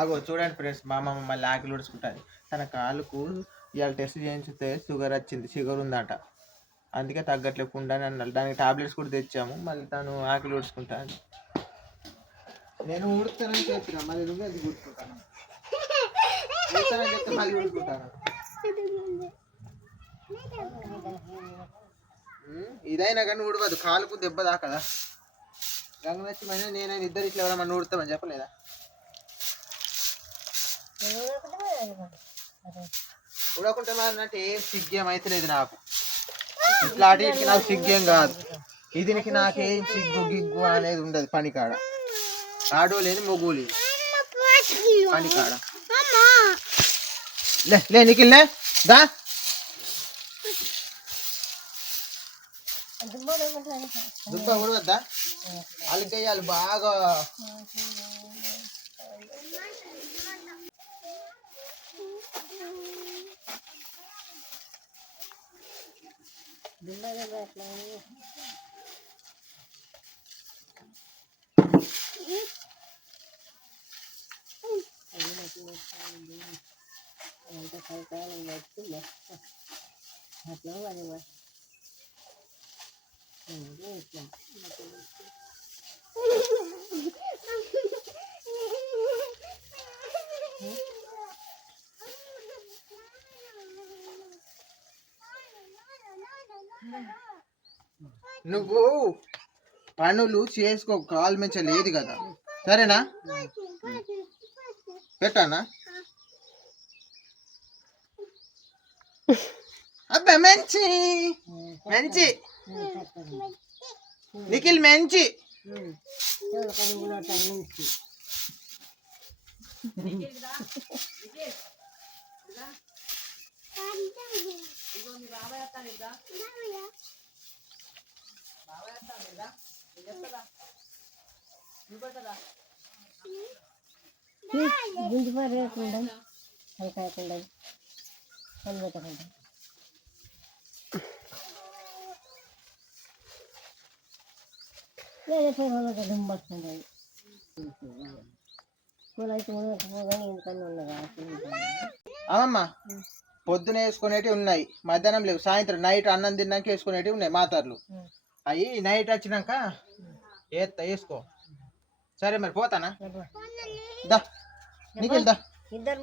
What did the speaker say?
అగో చూడండి ఫ్రెండ్స్, మా అమ్మమ్మ మళ్ళీ ఆకలి ఉడుచుకుంటుంది. తన కాలుకు ఇవాళ టెస్ట్ చేయించితే షుగర్ వచ్చింది, షుగర్ ఉందట. అందుకే తగ్గట్లేకుండా అన్నాడు. దానికి టాబ్లెట్స్ కూడా తెచ్చాము. మళ్ళీ తను ఆకలి ఉడుచుకుంటాను. నేను ఉడుకుతానని చెప్పిన, మళ్ళీ నువ్వు అది ఉడుకుంటాను. ఉడుకుతానని చెప్తే మళ్ళీ ఉడుకుంటాను. ఇదైనా కానీ ఉడవదు, కాలుకు దెబ్బ దాకదా. గంగనచ్చిమైనా నేనైనా ఇద్దరు ఇట్లా ఎవరైనా ఉడతామని చెప్పలేదా? ఉడకుంటే మరి అంటే ఏం సిగ్గేం అయితే లేదు నాకు. ఇట్లాంటికి నాకు సిగ్గేం కాదు. ఇదినికి నాకేం సిగ్గు గిగ్గు అనేది ఉండదు. పని కాడ ఆడో లేదు, మొగ్గు లేదు. పని కాడ లే నిఖిల్ దా. దుబ్బ ఉడవద్దా? అల్లికేయాలి బాగా. నువ్వు పనులు చేసుకో, కాలు మంచిగా లేదు కదా, సరేనా? పెట్టానా? అబ్బా మంచి మంచి నిఖిల్ మంచి. గుంజు పడకుండా కాకుండా పని పెట్టకుండా వేరే పేరు దుంబొస్తుంది. అమ్మమ్మ పొద్దున వేసుకునేవి ఉన్నాయి, మధ్యాహ్నం లేవు, సాయంత్రం నైట్ అన్నం తిన్నాక వేసుకునేవి ఉన్నాయి మాతర్లు. అవి నైట్ వచ్చినాక వేసుకో. సరే మరి పోతానా? దా నిఖిల్ దా. ఇద్దరు